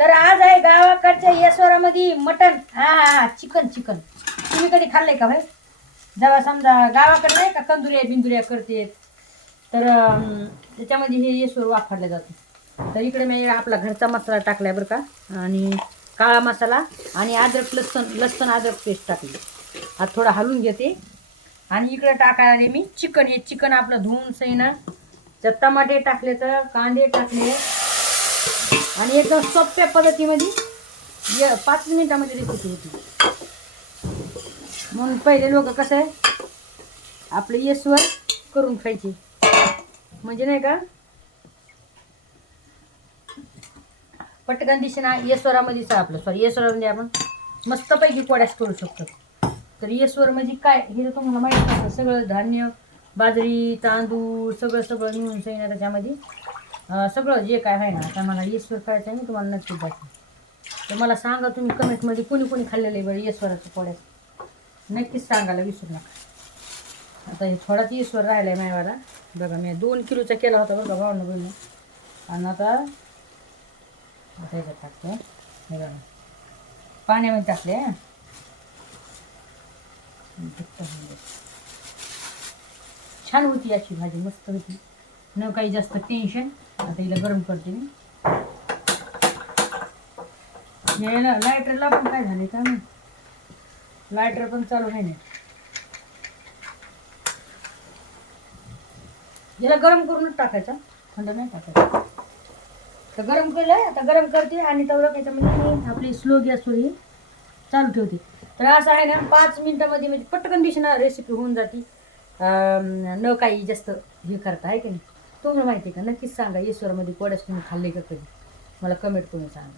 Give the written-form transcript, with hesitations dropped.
तर आज आहे गावाकडच्या येसवरामध्ये मटण. हा चिकन. तुम्ही कधी खाल्लंय का भाई? जेव्हा समजा गावाकडे नाही का कंदुऱ्या बिंदुऱ्या करते, तर त्याच्यामध्ये हे येसवर वापरलं जातं. तर इकडे मी आपला घरचा मसाला टाकलाय बरं का, आणि काळा मसाला आणि अद्रक लसण अद्रक पेस्ट टाकली. हा थोडा हलवून घेते. आणि इकडे टाकायला आले मी चिकन. हे चिकन आपलं धुवून सैना, तर टमाटे टाकले, तर कांदे टाकले, आणि एकदम सोप्या पद्धतीमध्ये 5 मिनिटामध्ये रेसिपी होती. म्हणून पहिले लोक कसं आहे आपलं येसवर करून खायचे, म्हणजे नाही का पटकन दिसेना. येसवरामध्येच आपलं येसवरामध्ये आपण मस्तपैकी कोड्यास करू शकतो. तर येसवर म्हणजे काय हे तर तुम्हाला माहिती असतं. सगळं धान्य, बाजरी, तांदूळ सगळं मिळून सैना त्याच्यामध्ये सगळं जे काय आहे ना. आता मला येसवर करायचं आहे ना, तुम्हाला नक्कीच दाखव. तर मला सांगा तुम्ही कमेंटमध्ये कोणी खाल्लेलं आहे बरं येसवराचं पोळ्यास, नक्कीच सांगायला विसरू नका. आता हे थोडाच येसवर राहिला आहे माझ्यावाला. बघा मी 2 किलोचा केला होता बघा भावनं बहिणी. आणि आता ह्याच्यात टाकते, हे बघा पाण्यामध्ये टाकले. छान होती अशी भाजी, मस्त होती, न काही जास्त टेन्शन. आता हिला गरम करते मी. यायला लायटरला पण काय झाले का नाही, लायटर पण चालू आहे नाही. याला गरम करूनच टाकायचा, थंड नाही टाकायचा. तर गरम केलंय, आता गरम करते. आणि तेवढं त्याच्यामध्ये मी आपली स्लो गॅसवर ही चालू ठेवते. तर असं आहे ना 5 मिनिटामध्ये म्हणजे पटकन दिसणार रेसिपी होऊन जाते, न काही जास्त हे करता आहे की नाही. तुम्हाला माहिती आहे का? नक्कीच सांगा येसवरमध्ये कोड्यास तुम्ही खाल्ले का कधी, मला कमेंट करून सांगा.